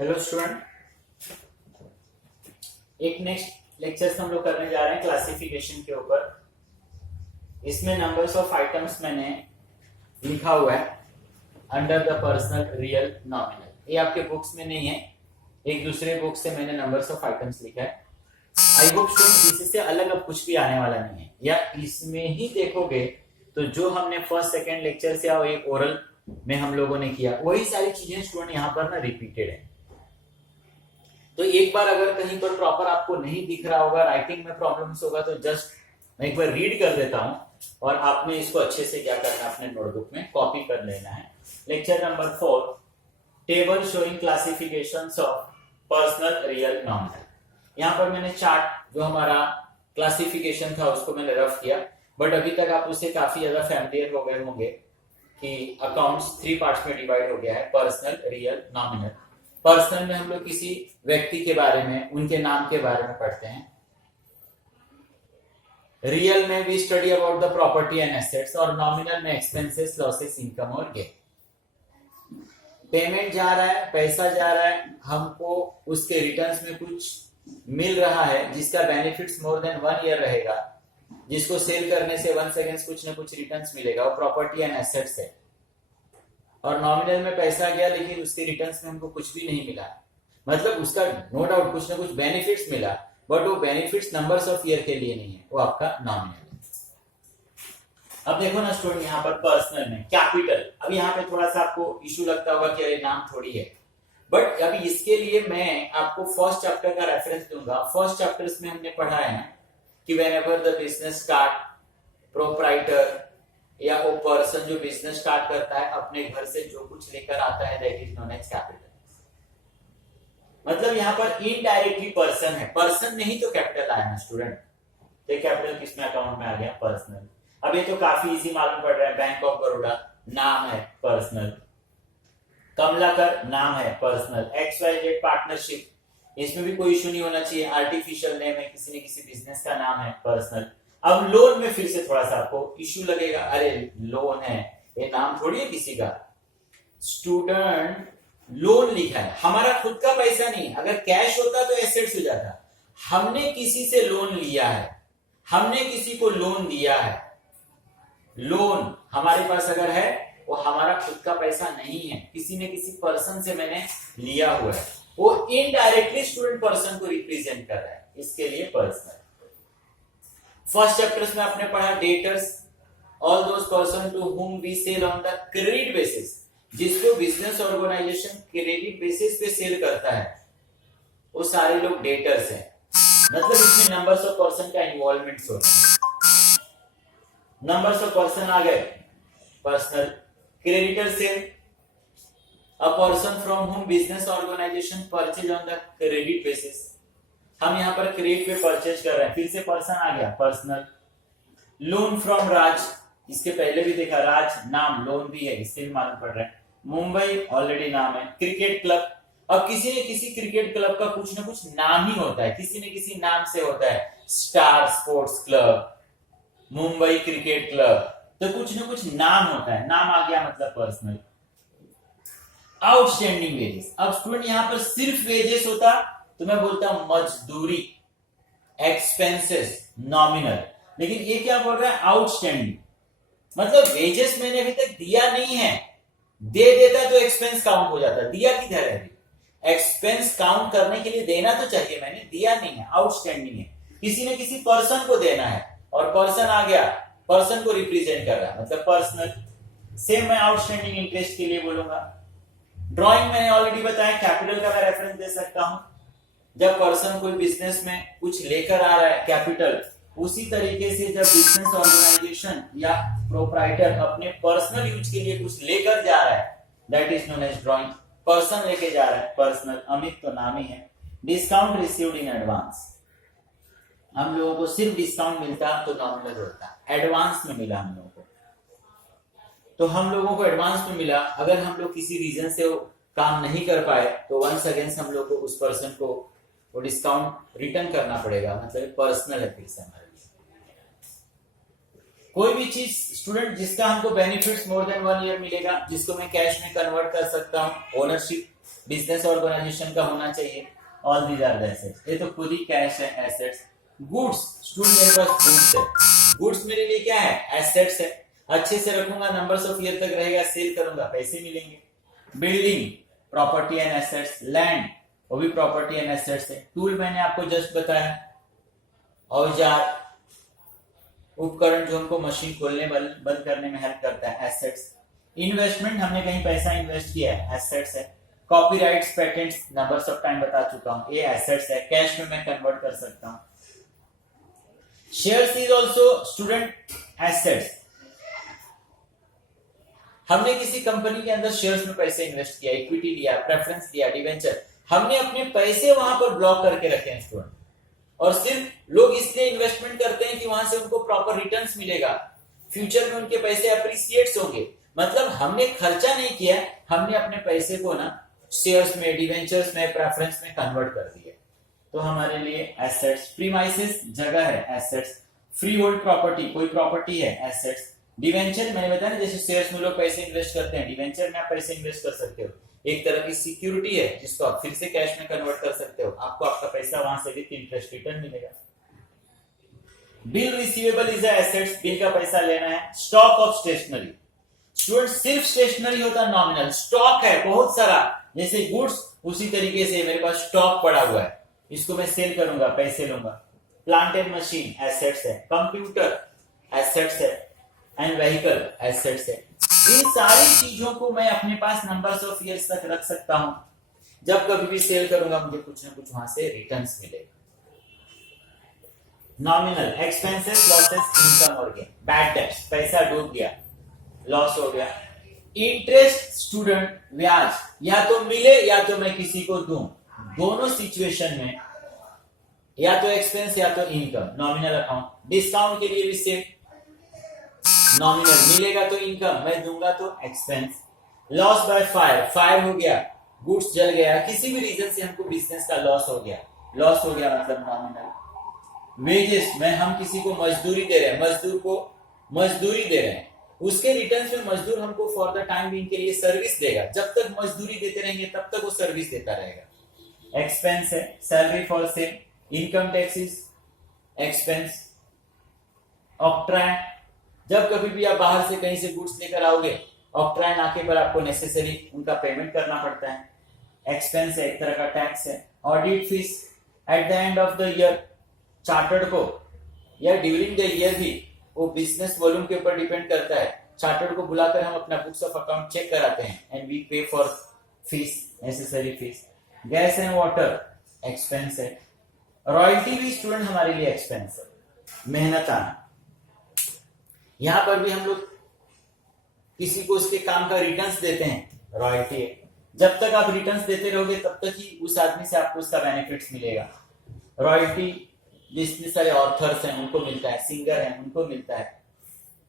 Hello student, एक next lecture हम लोग करने जा रहे हैं क्लासिफिकेशन के ऊपर। इसमें नंबर्स ऑफ आइटम्स मैंने लिखा हुआ है under the personal, real, nominal. ये आपके बुक्स में नहीं है, एक दूसरे बुक से मैंने नंबर्स ऑफ आइटम्स लिखा है। आई होप स्टूडेंट इससे अलग अब कुछ भी आने वाला नहीं है, या इसमें ही देखोगे तो जो हमने फर्स्ट सेकेंड लेक्चर से और एक ओरल में हम लोगों ने किया वही सारी चीजें स्टूडेंट यहाँ पर ना रिपीटेड है। तो एक बार अगर कहीं पर प्रॉपर आपको नहीं दिख रहा होगा, राइटिंग में प्रॉब्लम्स होगा, तो जस्ट मैं एक बार रीड कर देता हूं और आपने इसको अच्छे से क्या करना है, अपने नोटबुक में कॉपी कर लेना है। Lecture number 4, table showing classifications of personal, real, nominal. यहाँ पर मैंने चार्ट जो हमारा क्लासिफिकेशन था उसको मैंने रफ किया, बट अभी तक आप उससे काफी ज्यादा फैमिलियर हो गए होंगे कि अकाउंट्स 3 पार्ट्स में डिवाइड हो गया है, पर्सनल, रियल, नॉमिनल। पर्सनल में हम लोग किसी व्यक्ति के बारे में, उनके नाम के बारे में पढ़ते हैं। रियल में we study about the property and assets, और नॉमिनल में एक्सपेंसेस, लॉसेस, इनकम और गेन। पेमेंट जा रहा है, पैसा जा रहा है, हमको उसके रिटर्न्स में कुछ मिल रहा है जिसका बेनिफिट्स मोर देन 1 ईयर रहेगा, जिसको सेल करने से 1 सेकेंड कुछ ना कुछ रिटर्न्स मिलेगा, वो प्रॉपर्टी एंड एसेट्स है। और नॉमिनल में पैसा गया लेकिन उसके रिटर्न्स में हमको कुछ भी नहीं मिला, मतलब उसका नो डाउट कुछ ना कुछ बेनिफिट्स मिला, बट वो बेनिफिट्स नंबर्स ऑफ ईयर के लिए नहीं है, वो आपका नॉमिनल है। अब देखो ना स्टूडेंट, यहाँ पर पर्सनल में कैपिटल, अब यहाँ पे थोड़ा सा आपको इशू लगता होगा कि अरे नाम थोड़ी है, बट अभी इसके लिए मैं आपको फर्स्ट चैप्टर का रेफरेंस दूंगा। फर्स्ट चैप्टर्स में हमने पढ़ा है कि whenever the business start, proprietor या वो पर्सन जो बिजनेस स्टार्ट करता है अपने घर से जो कुछ लेकर आता है, that is known as capital. मतलब यहाँ पर इनडायरेक्टली पर्सन है, पर्सन नहीं तो कैपिटल आया ना स्टूडेंट। तो कैपिटल किसमें अकाउंट में आ गया? पर्सनल। अब ये तो काफी इजी मालूम पड़ रहा है, बैंक ऑफ बड़ौदा नाम है, पर्सनल। कमलाकर नाम है, पर्सनल। XYZ पार्टनरशिप, इसमें भी कोई इशू नहीं होना चाहिए, आर्टिफिशियल नेम है, किसी न किसी बिजनेस का नाम है, पर्सनल। अब लोन में फिर से थोड़ा सा आपको इश्यू लगेगा, अरे लोन है, ये नाम थोड़ी है किसी का। स्टूडेंट लोन लिखा है, हमारा खुद का पैसा नहीं, अगर कैश होता तो एसेट्स हो जाता। हमने किसी से लोन लिया है, हमने किसी को लोन दिया है। लोन हमारे पास अगर है वो हमारा खुद का पैसा नहीं है, किसी ने किसी पर्सन से मैंने लिया हुआ है, वो इनडायरेक्टली स्टूडेंट पर्सन को रिप्रेजेंट कर रहा है, इसके लिए पर्सनल। फर्स्ट चैप्टर्स में आपने पढ़ा debtors, all those person to whom we sell on the credit basis, जिसको बिजनेस ऑर्गेनाइजेशन क्रेडिट बेसिस पे सेल करता है वो सारे लोग डेटर्स हैं। मतलब इसमें नंबर्स ऑफ पर्सन का इन्वॉल्वमेंट होता है। नंबर्स ऑफ पर्सन आ गए, personal. Creditor sell, a person from whom business organization purchase on the credit basis, हम यहाँ पर क्रेडिट पे परचेज कर रहे हैं, फिर से पर्सन आ गया, पर्सनल। लोन फ्रॉम राज, इसके पहले भी देखा, राज नाम, लोन भी है, इससे भी मालूम पड़ रहा है। मुंबई ऑलरेडी नाम है। क्रिकेट क्लब, अब किसी न किसी क्रिकेट क्लब का कुछ ना कुछ नाम ही होता है, किसी न किसी नाम से होता है, star sports club, Mumbai cricket club, तो कुछ ना कुछ नाम होता है, नाम आ गया मतलब पर्सनल। आउटस्टैंडिंग वेजेस, अब स्टूडेंट यहाँ पर सिर्फ वेजेस होता तो मैं बोलता हूं मजदूरी, एक्सपेंसेस, नॉमिनल, लेकिन ये क्या बोल रहा है? आउटस्टैंडिंग, मतलब वेजेस मैंने अभी तक दिया नहीं है, दे देता तो एक्सपेंस काउंट हो जाता, दिया किधर है? एक्सपेंस काउंट करने के लिए देना तो चाहिए, मैंने दिया नहीं है, आउटस्टैंडिंग है, किसी ने किसी पर्सन को देना है, और पर्सन आ गया, पर्सन को रिप्रेजेंट कर रहा है, मतलब पर्सनल। सेम मैं आउटस्टैंडिंग इंटरेस्ट के लिए बोलूंगा। ड्रॉइंग मैंने ऑलरेडी बताया, कैपिटल का मैं रेफरेंस दे सकता हूं, जब पर्सन कोई बिजनेस में कुछ लेकर आ रहा है, कैपिटल। उसी तरीके से जब बिजनेस ऑर्गेनाइजेशन या प्रोप्राइटर अपने पर्सनल यूज के लिए कुछ लेकर जा रहा है, that is known as drawing. Person लेके जा रहा है, पर्सनल। अमित तो नाम ही है। डिस्काउंट रिसीव्ड इन एडवांस, हम लोगों को सिर्फ डिस्काउंट मिलता तो नॉमिनल होता, एडवांस में मिला हम लोगों को, तो हम लोगों को एडवांस में मिला। अगर हम लोग किसी रीजन से काम नहीं कर पाए तो वंस अगेंस्ट हम लोग को उस पर्सन को वो डिस्काउंट रिटर्न करना पड़ेगा, मतलब पर्सनल है फिर से हमारे लिए। कोई भी चीज स्टूडेंट जिसका हमको बेनिफिट्स मोर देन 1 ईयर मिलेगा, जिसको मैं कैश में कन्वर्ट कर सकता हूं, ओनरशिप, बिजनेस ऑर्गेनाइजेशन का होना चाहिए। All these are the assets. ये तो खुद ही कैश है, एसेट्स। गुड्स, स्टूडेंट मेरे पास गुड्स है, गुड्स मेरे लिए क्या है, एसेट्स है। अच्छे से रखूंगा, नंबर्स ऑफ ईयर तक रहेगा, सेल करूंगा, पैसे मिलेंगे। Building, property and assets. Land, वो भी प्रॉपर्टी एंड एसेट्स है। टूल मैंने आपको जस्ट बताया, औजार, उपकरण जो हमको मशीन खोलने बंद करने में हेल्प करता है, एसेट्स। इन्वेस्टमेंट, हमने कहीं पैसा इन्वेस्ट किया है, एसेट्स है। Copyrights, patents, numbers of time बता चुका हूं, ये एसेट्स है, कैश में मैं कन्वर्ट कर सकता हूं। Shares is also student assets. हमने किसी कंपनी के अंदर शेयर्स में पैसे इन्वेस्ट किया, इक्विटी लिया, प्रेफरेंस लिया, डिवेंचर, हमने अपने पैसे वहां पर ब्लॉक करके रखे हैं स्टूडेंट। और सिर्फ लोग इसलिए इन्वेस्टमेंट करते हैं कि वहां से उनको प्रॉपर रिटर्न्स मिलेगा, फ्यूचर में उनके पैसे अप्रिसिएट्स होंगे। मतलब हमने खर्चा नहीं किया, हमने अपने पैसे को ना शेयर्स में, डिवेंचर्स में, प्रेफरेंस में कन्वर्ट कर दिया, तो हमारे लिए एसेट्स। प्रीमाइसेस, जगह है, एसेट्स। फ्री होल्ड प्रॉपर्टी, कोई प्रॉपर्टी है, एसेट्स। डिवेंचर, मैंने बताया ना, जैसे शेयर्स में लोग पैसे इन्वेस्ट करते हैं, डिवेंचर में आप पैसे इन्वेस्ट कर सकते हो, एक तरह की सिक्योरिटी है जिसको आप फिर से कैश में कन्वर्ट कर सकते हो, आपको आपका पैसा वहां से विद इंटरेस्ट रिटर्न मिलेगा। Bill receivable is assets, bill का पैसा लेना है। स्टॉक ऑफ स्टेशनरी, स्टूडेंट सिर्फ स्टेशनरी होता है नॉमिनल, स्टॉक है बहुत सारा, जैसे गुड्स उसी तरीके से मेरे पास स्टॉक पड़ा हुआ है, इसको मैं सेल करूंगा, पैसे लूंगा। प्लांट एंड मशीन, एसेट्स है। कंप्यूटर, एसेट्स है। एंड व्हीकल, एसेट्स है। इन सारी चीजों को मैं अपने पास नंबर्स ऑफ ईयर्स तक रख सकता हूं, जब कभी भी सेल करूंगा मुझे कुछ ना कुछ वहां से रिटर्न्स मिलेगा। नॉमिनल, एक्सपेंसेस, लॉसेस, इनकम और गेन। बैड डेट्स, पैसा डूब गया, लॉस हो गया। इंटरेस्ट, स्टूडेंट ब्याज, या तो मिले या तो मैं किसी को दूं, दोनों सिचुएशन में या तो एक्सपेंस या तो इनकम, नॉमिनल अकाउंट। डिस्काउंट के लिए भी सेम, नॉमिनल, मिलेगा तो इनकम, मैं दूंगा तो expense. Loss by fire, fire हो गया, गुड्स जल गया, किसी भी रीजन से हमको बिजनेस का लॉस हो गया, लॉस हो गया मतलब नॉमिनल। वेजेस, में हम किसी को मजदूरी दे रहे हैं, मजदूर को मजदूरी दे रहे हैं, उसके रिटर्न में मजदूर हमको फॉर द टाइम बीइंग के लिए सर्विस देगा, जब तक मजदूरी देते रहेंगे तब तक वो सर्विस देता रहेगा। एक्सपेंस है। Salary for same, income taxes, expense. ऑक्ट्राइन, जब कभी भी आप बाहर से कहीं से गुड्स लेकर आओगे, ऑक्ट्राइन आके पर आपको नेसेसरी उनका पेमेंट करना पड़ता है, एक्सपेंस है, एक तरह का टैक्स है। Audit fees, at the end of the year chartered को या ड्यूरिंग द ईयर भी, वो बिजनेस वॉल्यूम के ऊपर डिपेंड करता है, चार्टर्ड को बुलाकर हम अपना बुक्स ऑफ अकाउंट चेक कराते हैं एंड वी पे for fees, necessary fees. Gas and water, expense है। रॉयल्टी भी स्टूडेंट हमारे लिए एक्सपेंस है, मेहनत आना। यहां पर भी हम लोग किसी को उसके काम का रिटर्न्स देते हैं, रॉयल्टी है। जब तक आप रिटर्न्स देते रहोगे तब तक ही उस आदमी से आपको उसका बेनिफिट्स मिलेगा। रॉयल्टी जितने सारे ऑथर्स हैं उनको मिलता है, सिंगर हैं उनको मिलता है।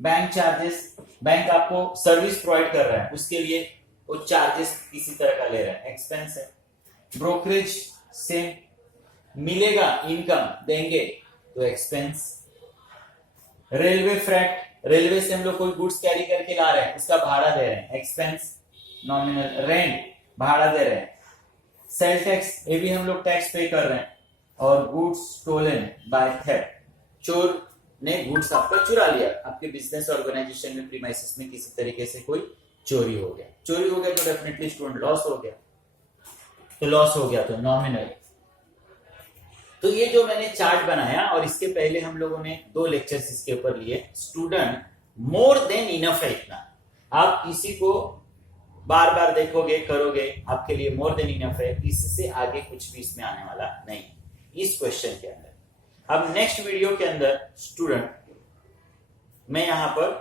बैंक चार्जेस, बैंक आपको सर्विस प्रोवाइड कर रहा है, उसके लिए वो चार्जेस किसी तरह का ले रहा है, एक्सपेंस है। ब्रोकरेज से मिलेगा, इनकम देंगे तो एक्सपेंस। रेलवे फ्रेट, रेलवे से हम लोग कोई गुड्स कैरी करके ला रहे हैं, उसका भाड़ा दे रहे हैं, एक्सपेंस, नॉमिनल। रेंट, भाड़ा दे रहे हैं। सेल टैक्स, ये भी हम लोग टैक्स पे कर रहे हैं। और गुड्स स्टोलन बाय थेफ्ट, चोर ने गुड्स आपका चुरा लिया, आपके बिजनेस ऑर्गेनाइजेशन में, प्रीमाइसेस में किसी तरीके से कोई चोरी हो गया, चोरी हो गया तो डेफिनेटली स्टूडेंट लॉस हो गया, तो लॉस हो गया तो नॉमिनल। तो ये जो मैंने चार्ट बनाया, और इसके पहले हम लोगों ने 2 लेक्चर्स इसके ऊपर लिए। स्टूडेंट मोर देन इनफ है इतना, आप इसी को बार बार देखोगे, करोगे, आपके लिए मोर देन इनफ है, इससे आगे कुछ भी इसमें आने वाला नहीं इस क्वेश्चन के अंदर। अब नेक्स्ट वीडियो के अंदर स्टूडेंट मैं यहां पर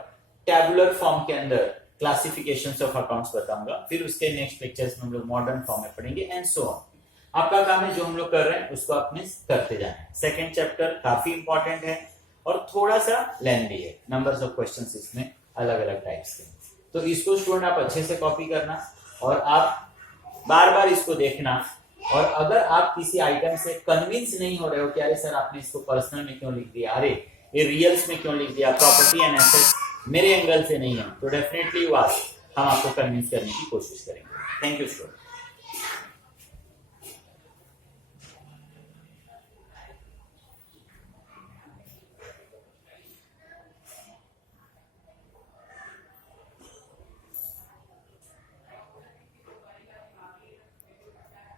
टैबुलर फॉर्म के अंदर क्लासिफिकेशंस ऑफ अकाउंट्स बताऊंगा, फिर उसके नेक्स्ट लेक्चर्स में हम लोग मॉडर्न फॉर्म में पढ़ेंगे एंड सो ऑन। आपका काम है जो हम लोग कर रहे हैं उसको आपने करते जाना है। सेकंड चैप्टर काफी इंपॉर्टेंट है और थोड़ा सा लेंथी है, नंबर्स ऑफ क्वेश्चंस इसमें अलग अलग टाइप्स के, तो इसको स्टूडेंट आप अच्छे से कॉपी करना और आप बार बार इसको देखना। और अगर आप किसी आइटम से कन्विंस नहीं हो रहे हो कि अरे सर आपने इसको पर्सनल में क्यों लिख दिया, अरे ये रियल्स में क्यों लिख दिया, प्रॉपर्टी एंड एसेट्स मेरे एंगल से नहीं है, तो डेफिनेटली हम आपको कन्विंस करने की कोशिश करेंगे। Thank you student.